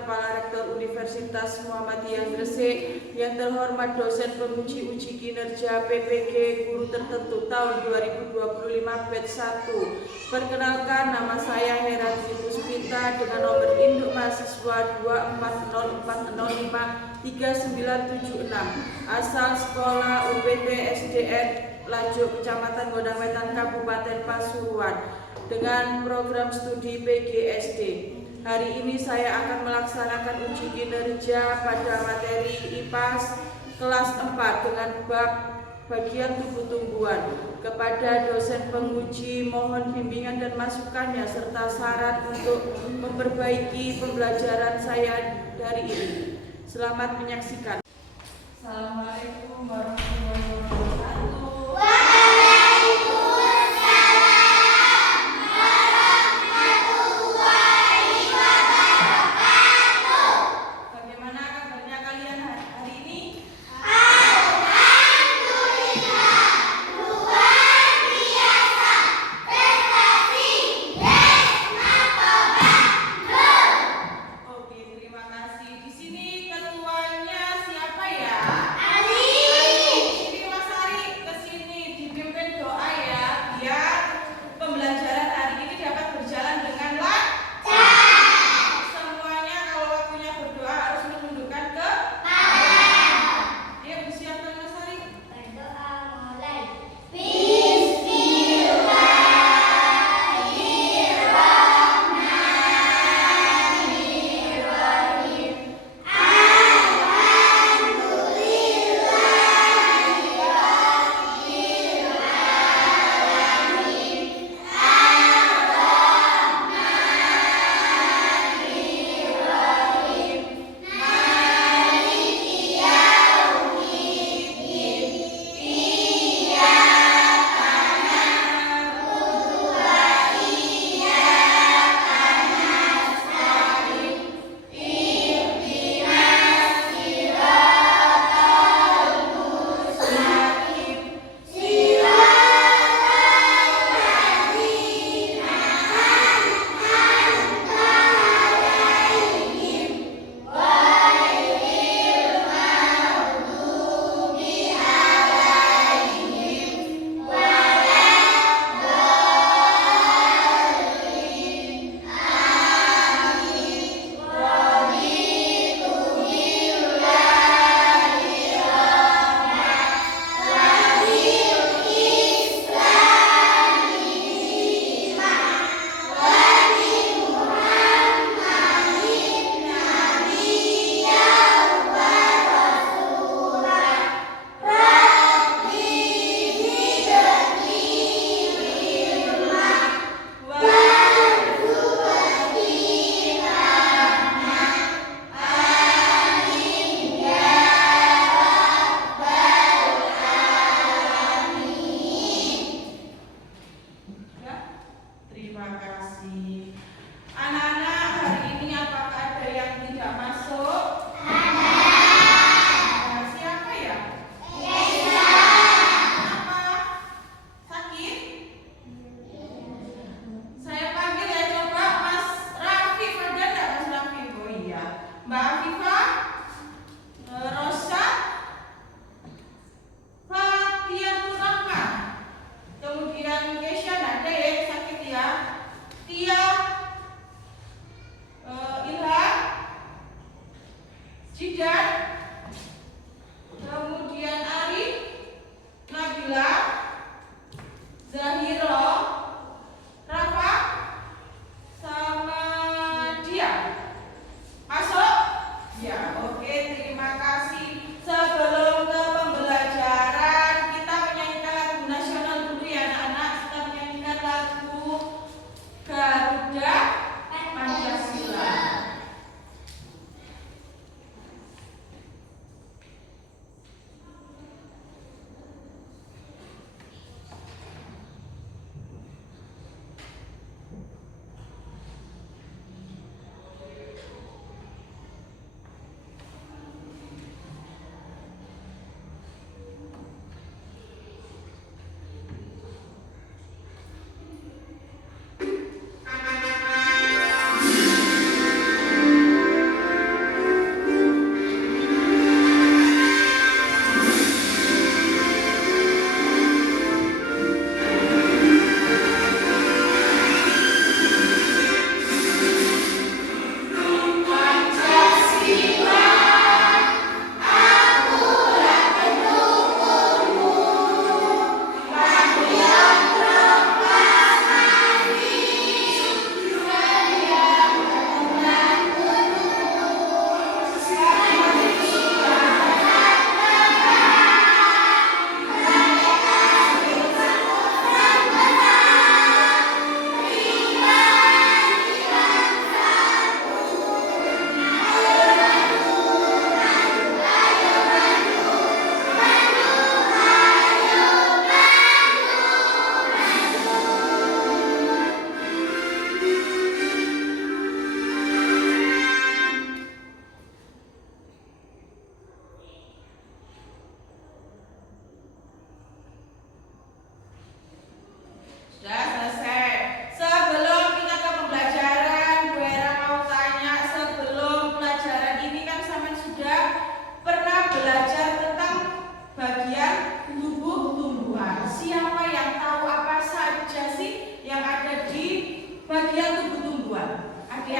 Kepala Rektor Universitas Muhammadiyah Gresik, yang terhormat dosen penguji uji kinerja PPG Guru Tertentu tahun 2025 batch 1. Perkenalkan, nama saya Heranti Puspita dengan nomor induk mahasiswa 24040539776, asal sekolah UPT SDN Lajuk, Kecamatan Gondangwetan, Kabupaten Pasuruan, dengan program studi PGSD. Hari ini saya akan melaksanakan uji kinerja pada materi IPAS kelas 4 dengan bab bagian tubuh tumbuhan. Kepada dosen penguji mohon bimbingan dan masukannya serta saran untuk memperbaiki pembelajaran saya dari ini. Selamat menyaksikan. Assalamualaikum warahmatullahi wabarakatuh.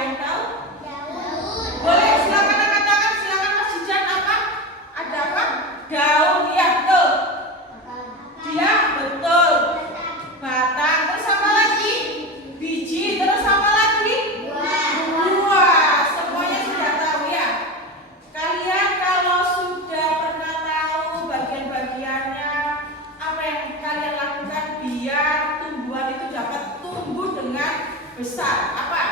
yang tahu? Boleh silakan angkat tangan, silakan Mas Jijan. Apa? Ada apa? Daun, ya betul. Dia betul. Batang, terus apa lagi? Biji, terus apa lagi? Buah. Semuanya sudah tahu ya. Kalian kalau sudah pernah tahu bagian-bagiannya, apa yang kalian lakukan biar tumbuhan itu dapat tumbuh dengan besar? Apa?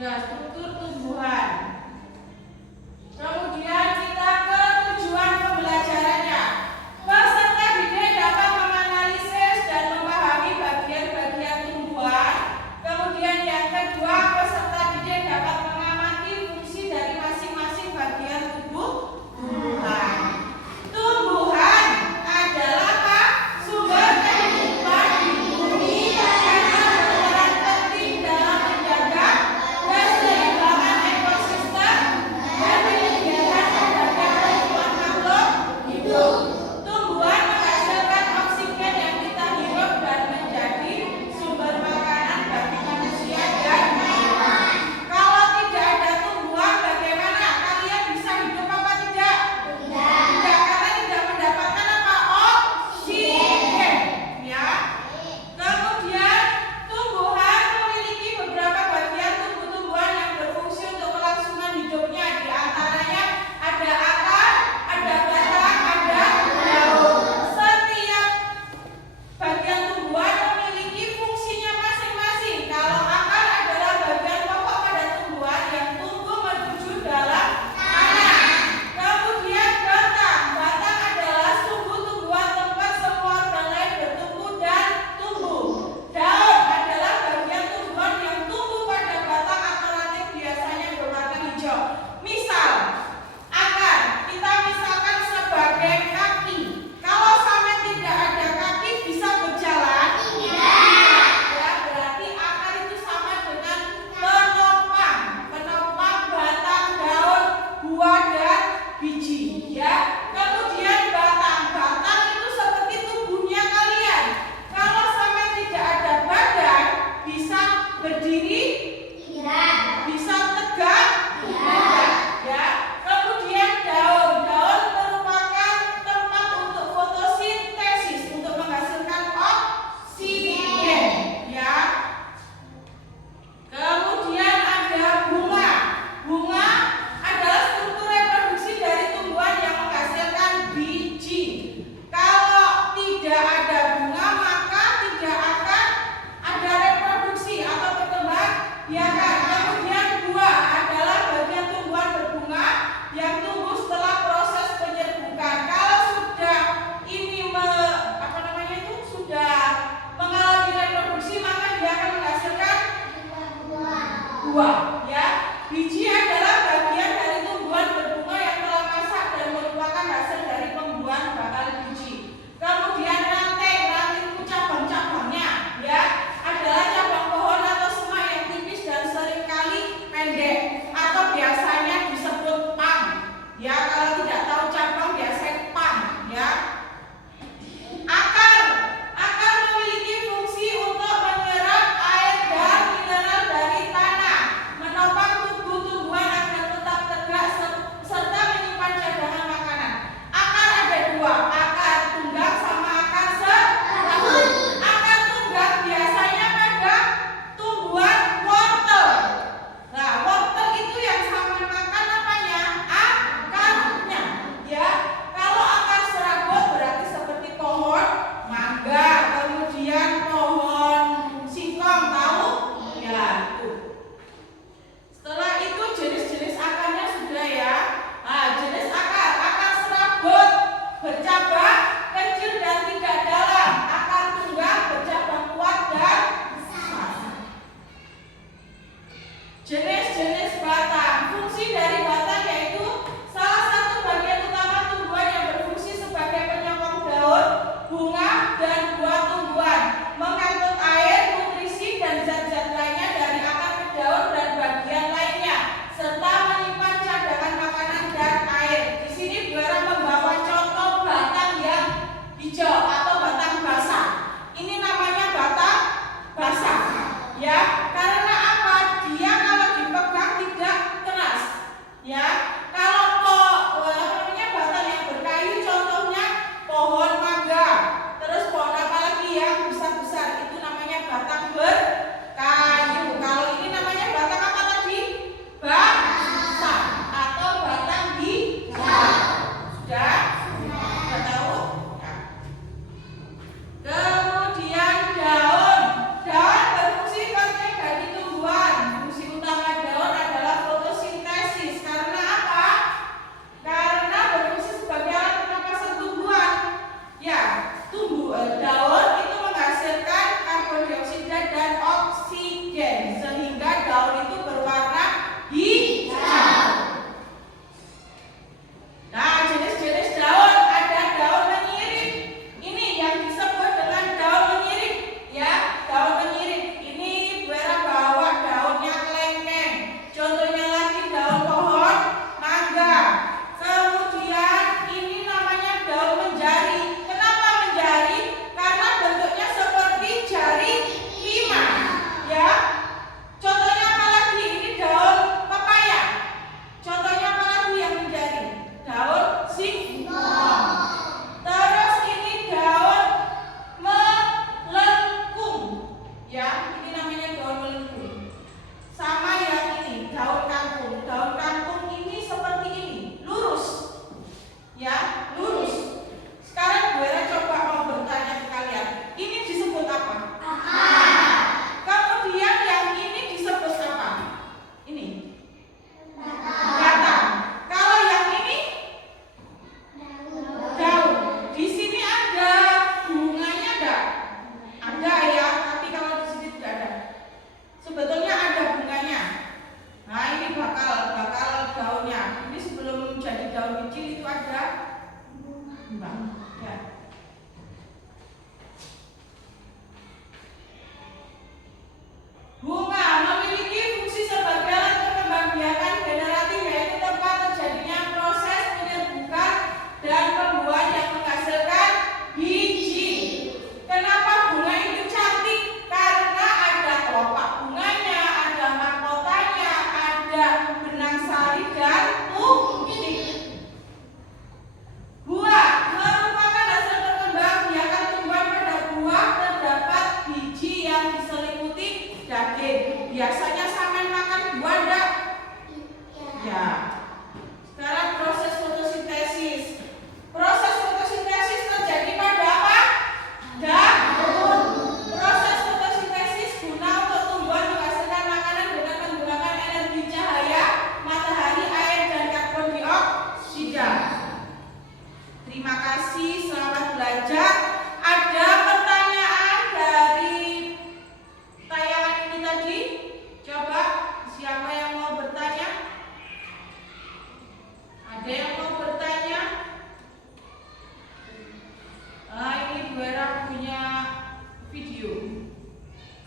Nah, struktur tumbuhan. Kemudian kita ke tujuan pembelajarannya. Peserta didik dapat menganalisis dan memahami bagian-bagian tumbuhan. Kemudian yang kedua, peserta didik dapat mengamati fungsi dari masing-masing bagian tubuh tumbuhan. Tumbuhan adalah apa? Sumber kehidupan di bumi karena berperan penting dalam menjaga kesehatan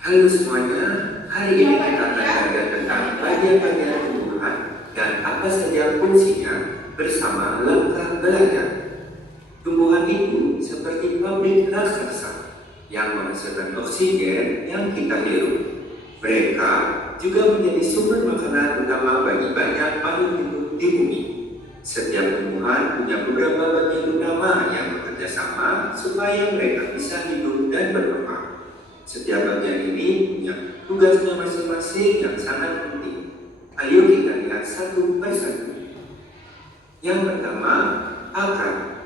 Halo semuanya, hari ini kita akan belajar tentang bagian-bagian tumbuhan dan apa saja fungsinya bersama langkah belajar. Tumbuhan itu seperti pabrik raksasa yang menghasilkan oksigen yang kita hirup. Mereka juga menjadi sumber makanan utama bagi banyak makhluk hidup di bumi. Setiap tumbuhan punya beberapa bagian utama yang bekerja sama supaya mereka bisa hidup dan berkembang. Setiap bagian ini punya tugasnya masing-masing yang sangat penting. Ayo kita lihat satu persatu. Yang pertama, akar.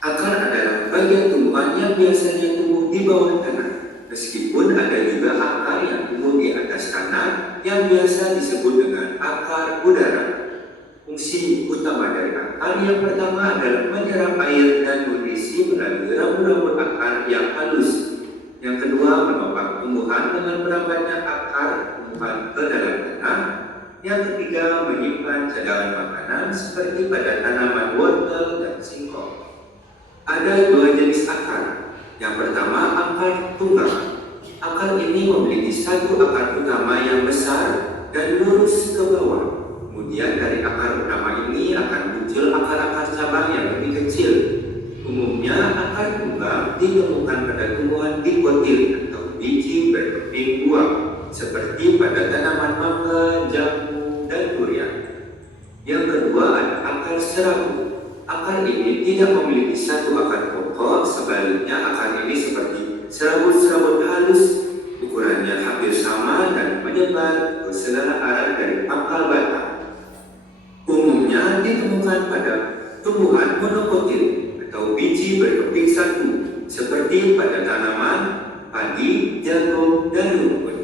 Akar adalah bagian tumbuhan yang biasanya tumbuh di bawah tanah. Meskipun ada juga akar yang tumbuh di atas tanah yang biasa disebut dengan akar udara. Fungsi utama dari akar yang pertama adalah menyerap air dan nutrisi melalui rambut-rambut akar yang halus. Yang kedua, menopang tumbuhan dengan merambatnya akar tumbuhan ke dalam tanah. Yang ketiga, menyimpan cadangan makanan seperti pada tanaman wortel dan singkong. Ada dua jenis akar. Yang pertama, akar tunggal. Akar ini memiliki satu akar utama yang besar dan lurus ke bawah. Kemudian dari akar utama ini akan muncul akar-akar cabang yang lebih kecil. Umumnya akar tunggal ditemukan pada tumbuhan dikotil atau biji berkeping buah, seperti pada tanaman mangga, jambu, dan durian. Yang kedua ada akar serabut. Akar ini tidak memiliki satu akar pokok, sebaliknya akar ini seperti serabut-serabut halus, ukurannya hampir sama dan menyebar ke segala arah dari pangkal batang. Umumnya ditemukan pada tumbuhan monokotil atau biji berkeping satu, seperti pada tanaman padi, jagung, dan rumput.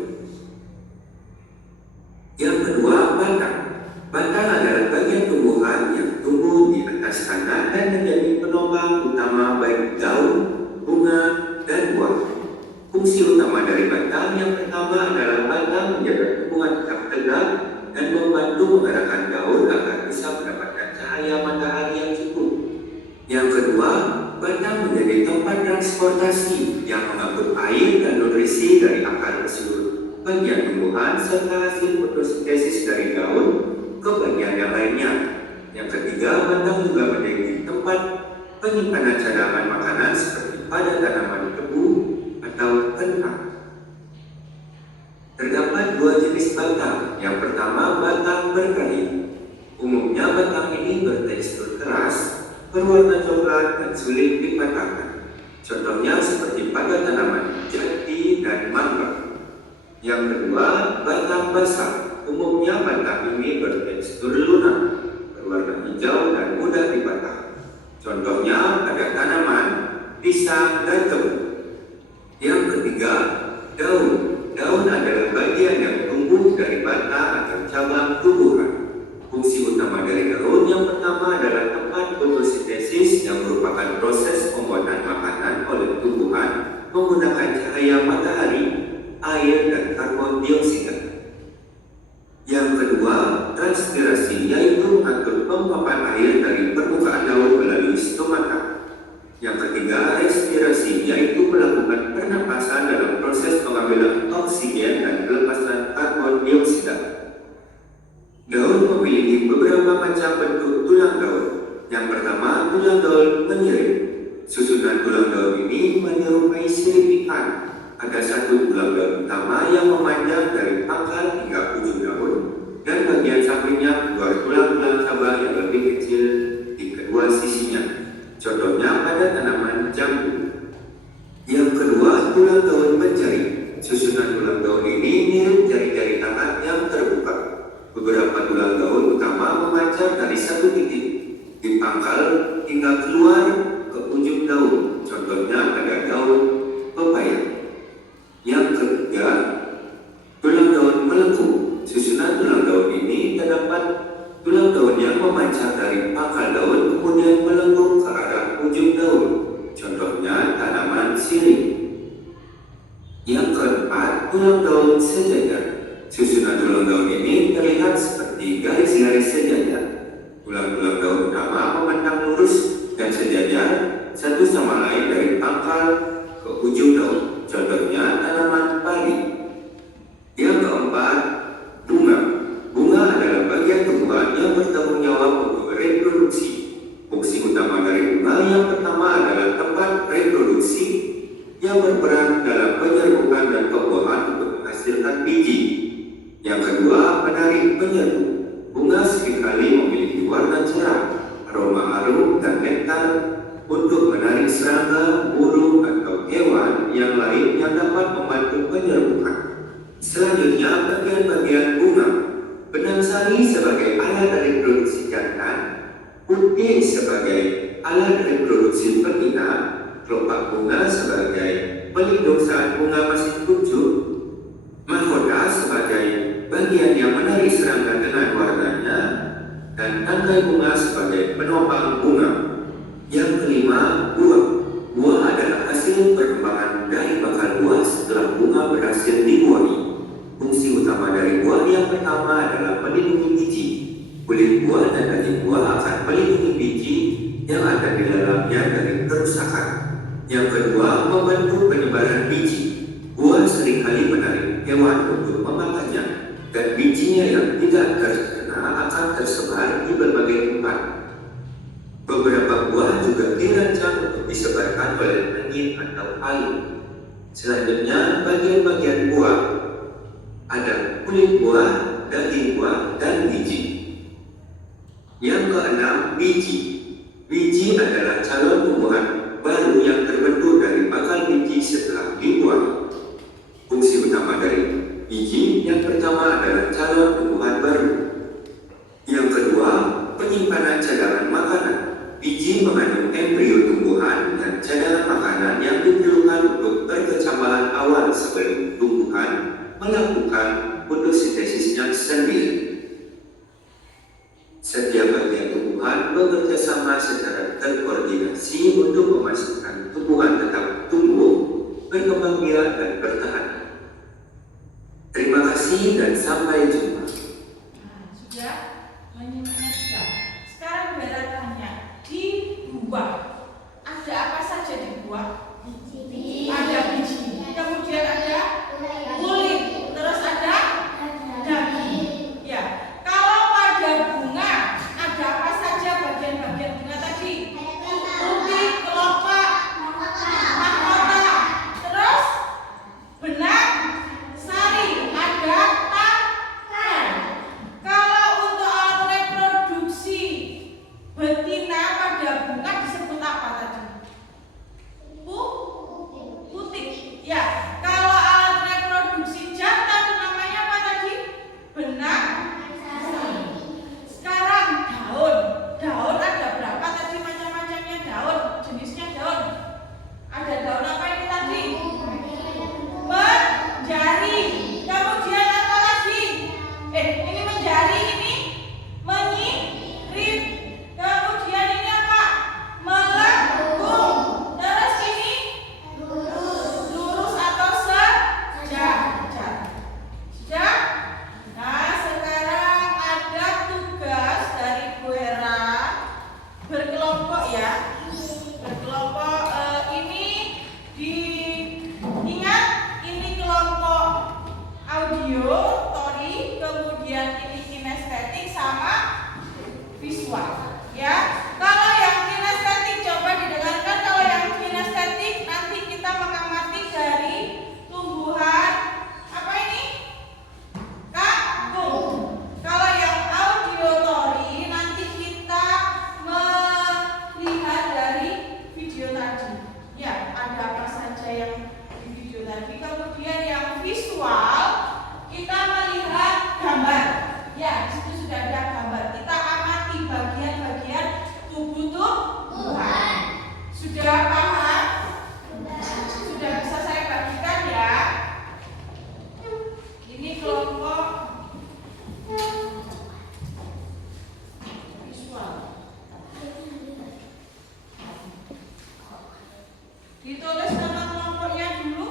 Yang kedua, batang. Batang adalah bagian tumbuhan yang tumbuh di atas tanah dan menjadi penopang utama baik daun, bunga, dan buah. Fungsi utama dari batang yang pertama adalah batang menjaga tumbuhan tetap tegak dan membantu menggerakkan daun agar bisa mendapatkan cahaya matahari yang cukup. Yang kedua, batang menjadi tempat transportasi yang mengangkut air dan nutrisi dari akar ke seluruh bagian tumbuhan serta hasil fotosintesis dari daun ke bagian yang lainnya. Yang ketiga, batang juga menjadi tempat penyimpanan cadangan makanan seperti pada tanaman tebu atau kentang. Terdapat dua jenis batang. Yang pertama, batang berkain. Umumnya batang ini bertekstur keras, berwarna coklat dan sulit dipatahkan. Contohnya seperti pada tanaman jati dan mangga. Yang kedua, batang basah. Umumnya batang ini bertekstur lunak, berwarna hijau dan mudah dipatah. Contohnya pada tanaman pisang dan tebu. Yang ketiga, daun. Daun adalah bagian yang tumbuh dari batang atau cabang tumbuhan. Fungsi utama dari daun yang pertama adalah tempat fotosintesis yang merupakan proses pembuatan makanan oleh tumbuhan menggunakan cahaya matahari, air, dan karbon dioksida. Yang kedua, transpirasi, yaitu mengatur pempapan air dari permukaan daun melalui stomata. Yang ketiga, respirasi, yaitu melakukan pernapasan dalam proses pengambilan oksigen dan pelepasan karbon dioksida. Daun memiliki beberapa macam bentuk tulang daun. Yang pertama, tulang daun menyirip. Susunan tulang daun ini menyerupai sirip ikan. Ada satu tulang daun utama yang memanjang dari pangkal hingga ujung daun, dan bagian sampingnya dua tulang-tulang cabang yang lebih kecil di kedua sisinya. Contohnya pada tanaman jambu. Yang kedua, tulang daun mencari. Susunan tulang daun ini mirip jari-jari tangan yang terbuka. Beberapa tulang daun utama memanjang dari satu titik di pangkal hingga keluar ke ujung daun. Contohnya pada daun pepaya. Yang ketiga, tulang daun melengkung. Susunan tulang daun ini terdapat tulang daun yang memancar dari pangkal daun kemudian melengkung ke arah ujung daun. Contohnya tanaman sirih. Yang keempat, tulang daun sejajar. Susunan tulang daun ini terlihat seperti garis-garis sejajar. Tulang-tulang daun utama memandang lurus dan sejajar satu sama lain dari pangkal ke ujung daun. Contohnya tanaman padi. berperan dalam penyerbukan dan pembuahan untuk menghasilkan biji. Yang kedua, menari penyerbu. Bunga seringkali memiliki warna cerah, aroma harum, dan nektar untuk menarik serangga, burung, atau hewan yang lain yang dapat membantu penyerbukan. Selanjutnya, bagian-bagian bunga. Benang sari sebagai alat reproduksi jantan, putih sebagai alat reproduksi betina, kelopak bunga sebagai pelindung saat bunga masih tumbuh, mahkota sebagai bagian yang menarik serangga dengan warnanya, dan tangkai bunga sebagai penopang bunga. Yang kelima, buah. Buah adalah hasil perkembangan dari bakal buah setelah bunga berhasil dibuahi. Fungsi utama dari buah yang pertama adalah melindungi biji. Kulit buah dan daging buah akan melindungi biji yang ada di dalamnya dari kerusakan. Yang kedua, membantu penyebaran biji. Buah seringkali menarik hewan untuk memakannya, dan bijinya yang tidak terkena akan tersebar di berbagai tempat. Beberapa buah juga dirancang untuk disebarkan oleh angin atau air. Selanjutnya, bagian-bagian buah. Ada kulit buah, daging buah, dan biji. Yang keenam, biji. Biji adalah calon tumbuhan baru yang terbentuk dari bakal biji setelah dibuahi. Fungsi utama dari biji yang pertama adalah calon tumbuhan baru. Yang kedua, penyimpanan cadangan makanan. Biji mengandung embrio tumbuhan dan cadangan makanan yang diperlukan untuk perkecambahan awal sebelum tumbuhan melakukan fotosintesisnya sendiri. Setiap bagian tumbuhan bekerja sama secara terkoordinasi untuk memastikan tumbuhan tetap tumbuh, berkembang biak, dan bertahan. Terima kasih dan sampai jumpa. Sudah? Menyimaknya sudah. Sekarang Bella tanya, di buah ada apa saja di buah? Ada biji, kemudian ada kulit, terus ada daging. Ya, kalau pada bunga ada apa saja bagian-bagian bunga tadi? Putih, kelopak, mahkota, terus benang sari, ada tangkai. Kalau untuk alat reproduksi betina pada bunga disebut apa tadi? Putih. Ya, kalau alat reproduksi jantan namanya apa tadi? Benang sari. Sekarang daun. Daun ada berapa tadi macam-macamnya daun? Jenisnya daun. Ada daun apa ini tadi? Menjari. Kemudian apa lagi? Ini menjari, ini menyirip. Kemudian ini apa? Melengkung. Terus ini lurus atau sejajar. Sudah? Nah, sekarang ada tugas dari Bu Hera berkelompok ya. Berkelompok ini diingat, ini kelompok audio, tori, kemudian ini kinestetik sama visual. Ya, kalau yang kinestetik coba didengarkan. Kalau yang kinestetik nanti kita mengamati dari tumbuhan apa ini? Kangkung. Kalau yang audiotori nanti kita melihat dari video tadi. Ya, ada apa saja yang di video tadi. Kemudian yang visual kita melihat gambar. Ya, di situ sudah ada gambar. Kita amati bagian-bagian tubuh-tubuhan. Sudah paham? Sudah bisa saya bagikan ya. Ini kelompok visual. Ditulis nama kelompoknya dulu.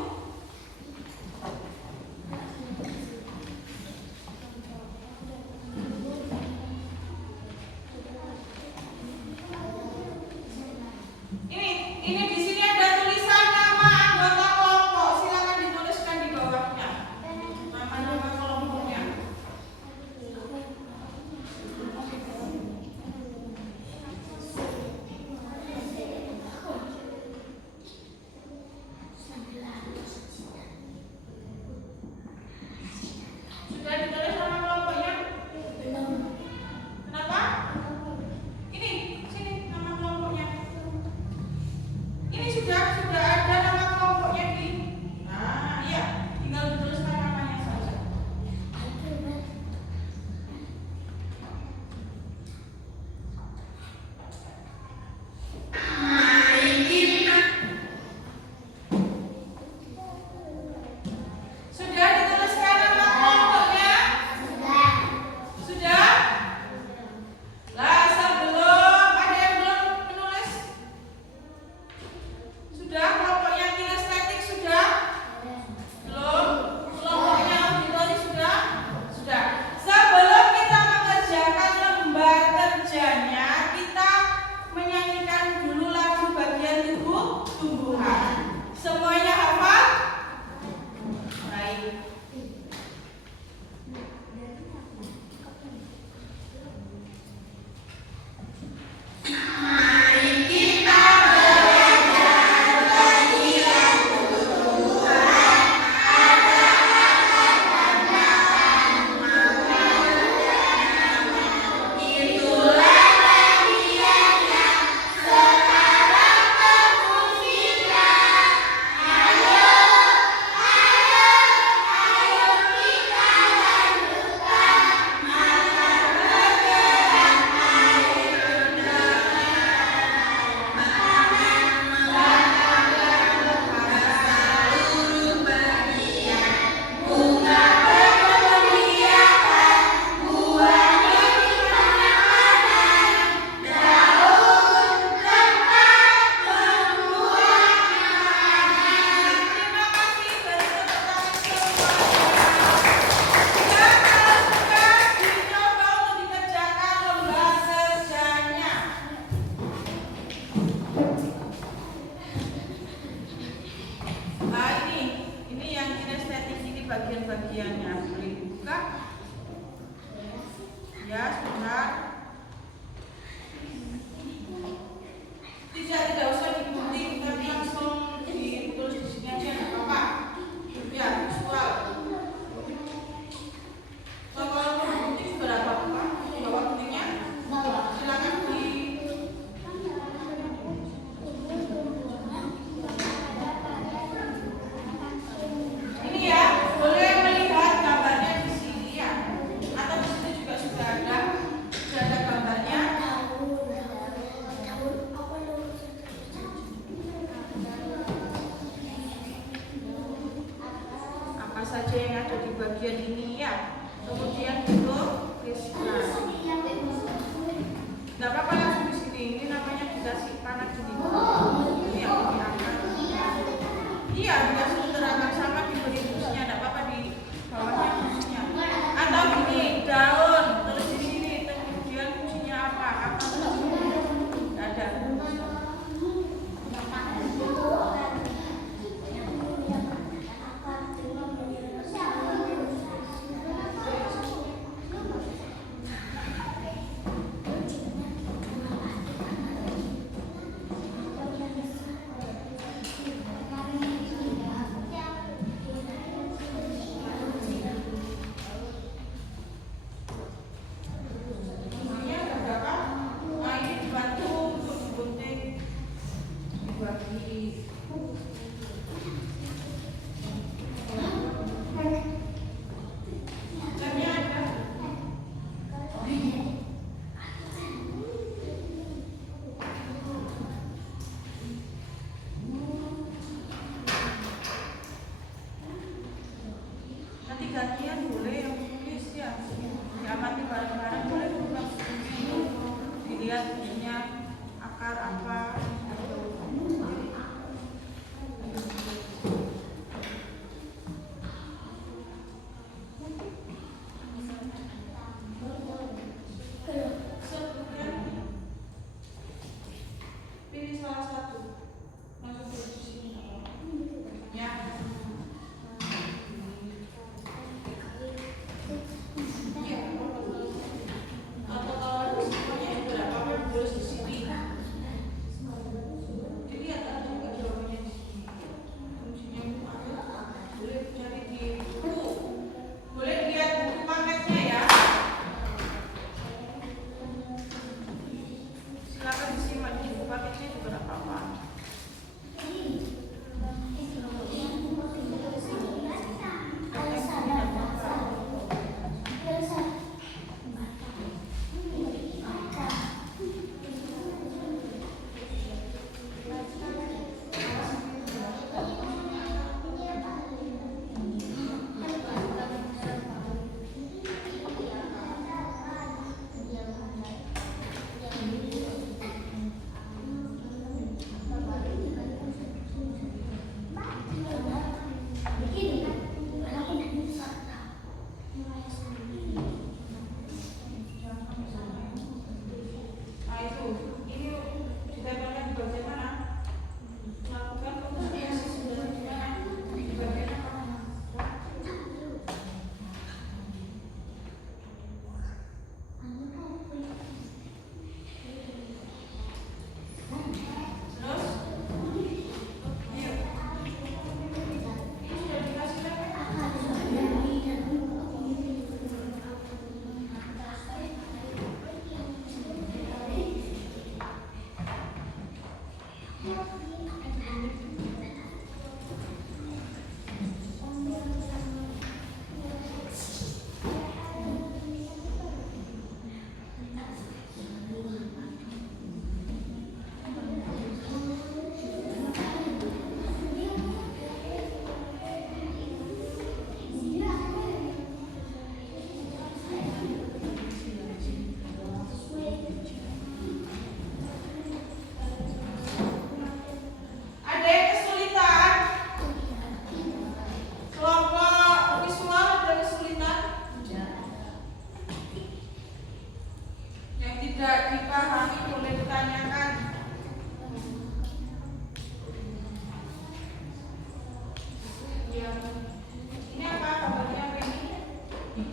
bagian-bagiannya. Boleh dibuka? Ya, sebentar. Tidak usah digunting, tapi langsung ditulis di sini aja, nggak apa-apa. Ya, visual. Kalau mau gunting juga nggak apa-apa. Bawa guntingnya, silakan di. Ini ya, boleh melihat gambarnya di sini ya, atau di sini juga sudah ada gambarnya. Apa saja yang ada di bagian ini ya, kemudian dituliskan. Nggak apa-apa langsung di sini. Ini namanya dikasih panah gini. Ini yang diangkat. Iya, dikasih keterangan sama diberi tulisnya. Nggak apa-apa di bawahnya tulisnya. Atau gini, daun terus di sini, kemudian fungsinya apa? Nggak ada.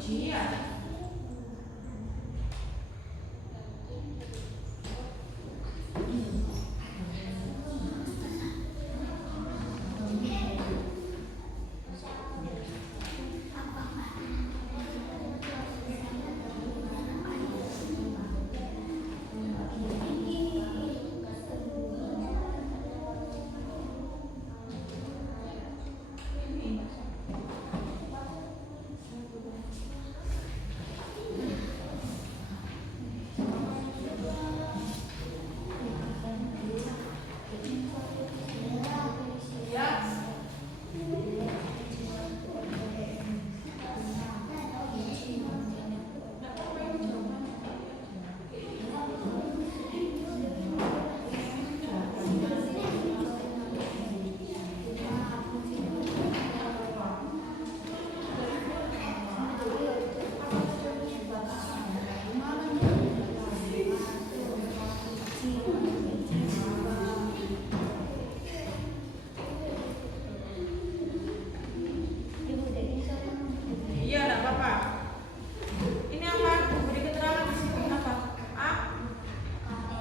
ujian. Iya, enggak apa-apa. Ini apa? Beri keterangan di sini apa? A?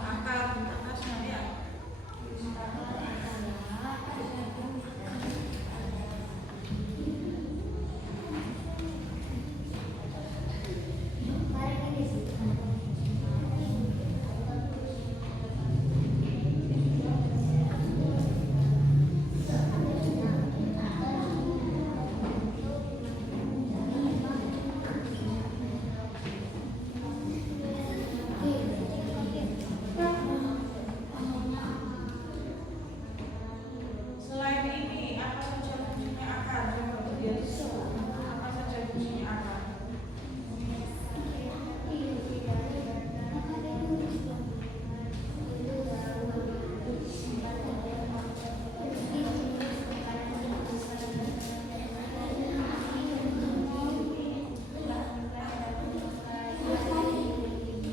Akar atasnya ya. Selain ini, apa saja fungsinya akar? Coba lihat. Apa saja fungsinya akar?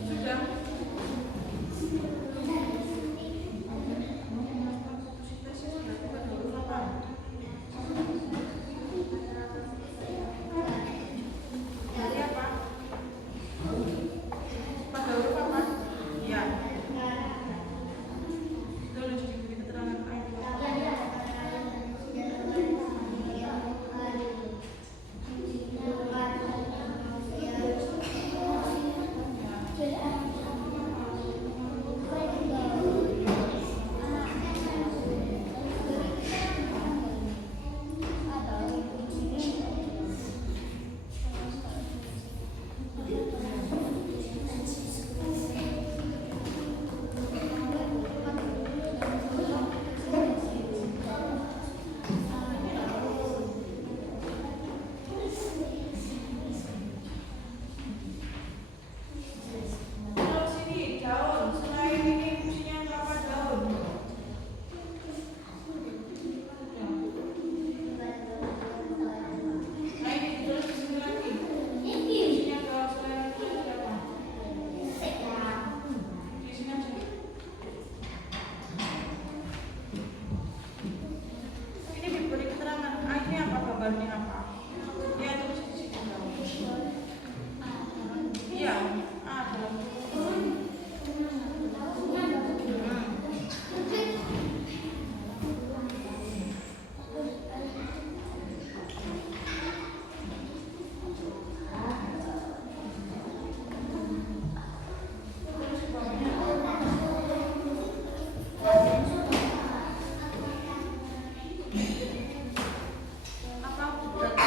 Sudah. Dari apa? Pada huruf apa? Ya. Tulis di buku keterangan ayat. Terus ini daun. Selain ini fungsinya apa daun? Nah ini terus di sini lagi. Fungsinya daun selain itu ada apa? Di sini aja. Ini diberi keterangan. Ah, ini apa gambarnya apa? Ya terus di sini daun. Iya. Ah, daun. Apa?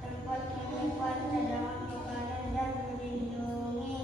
Tempat menyimpan cadangan makanan dan melindungi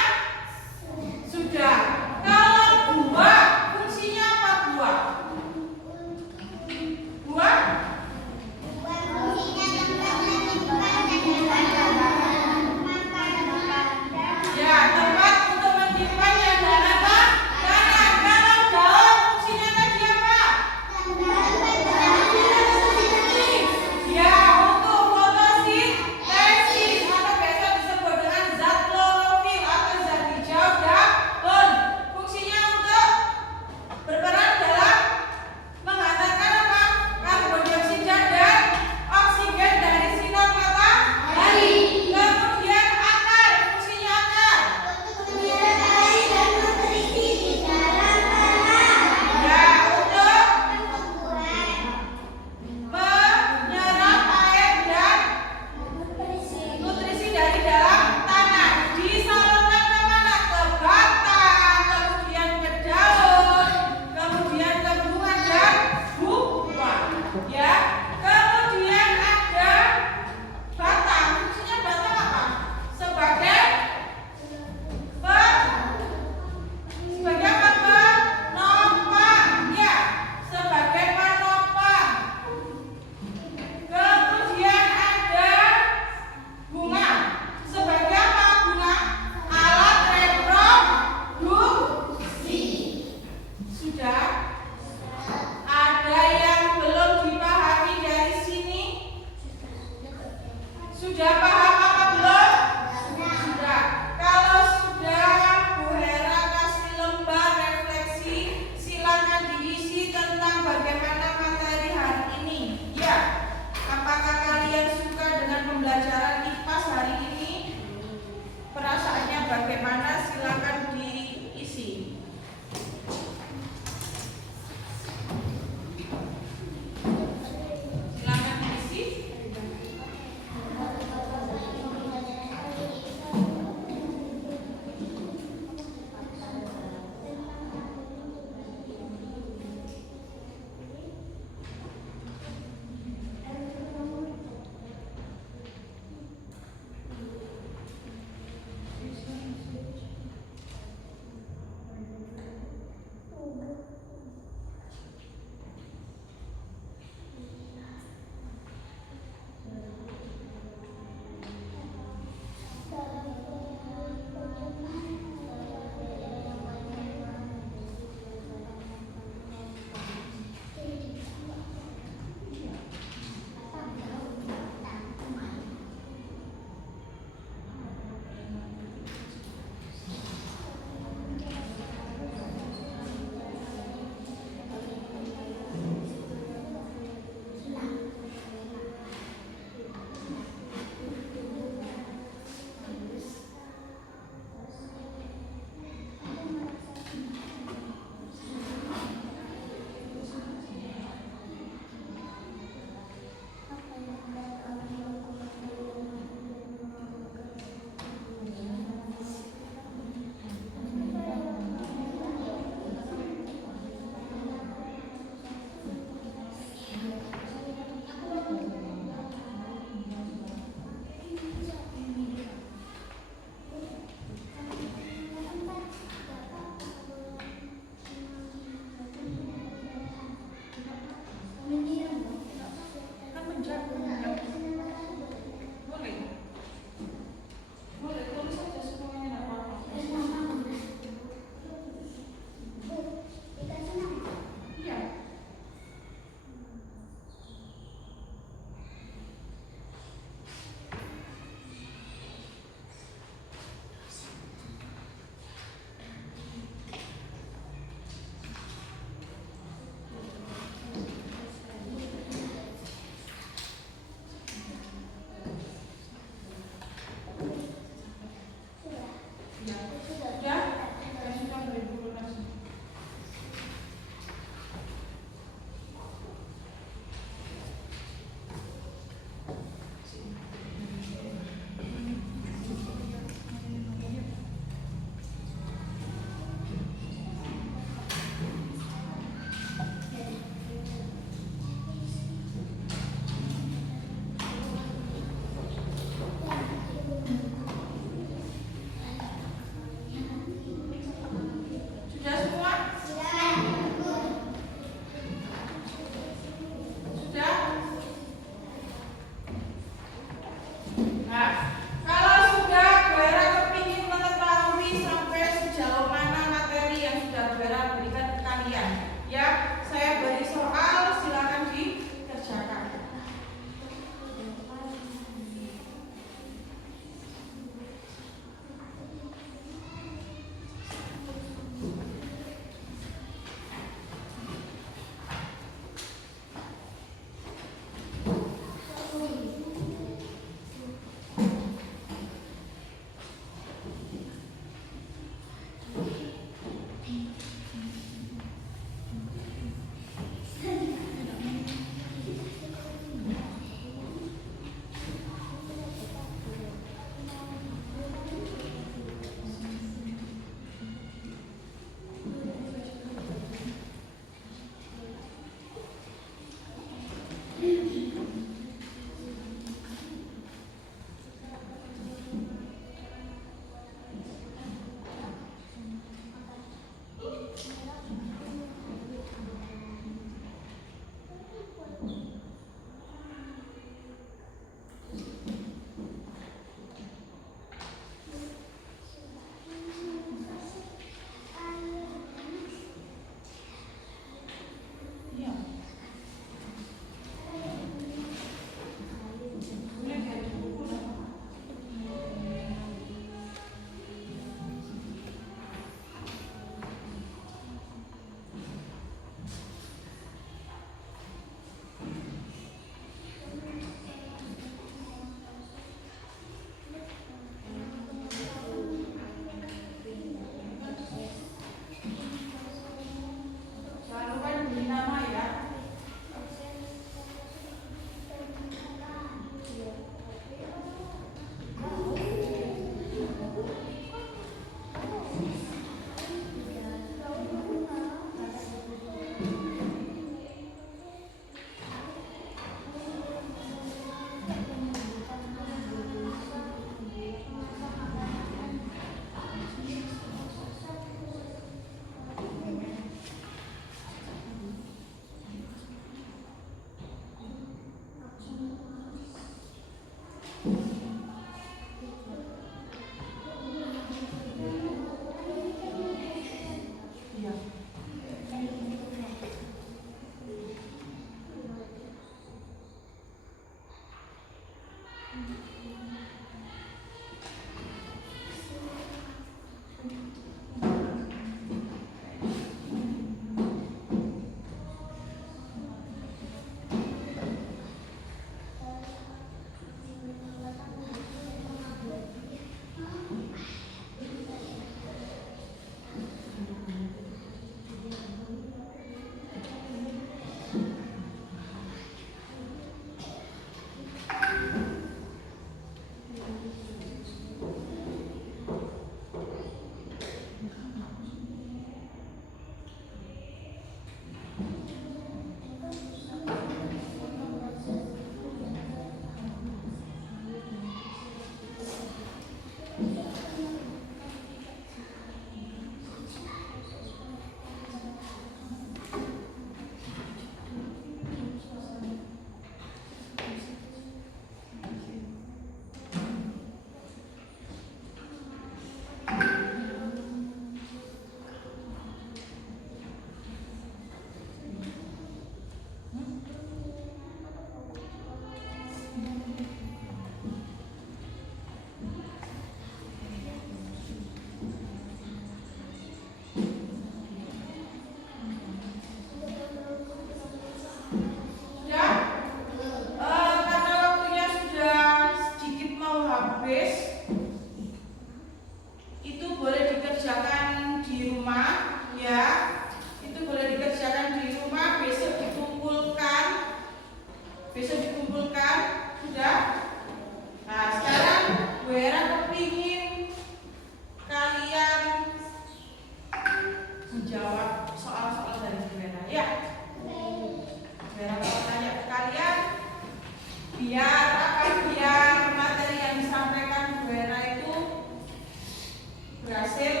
berhasil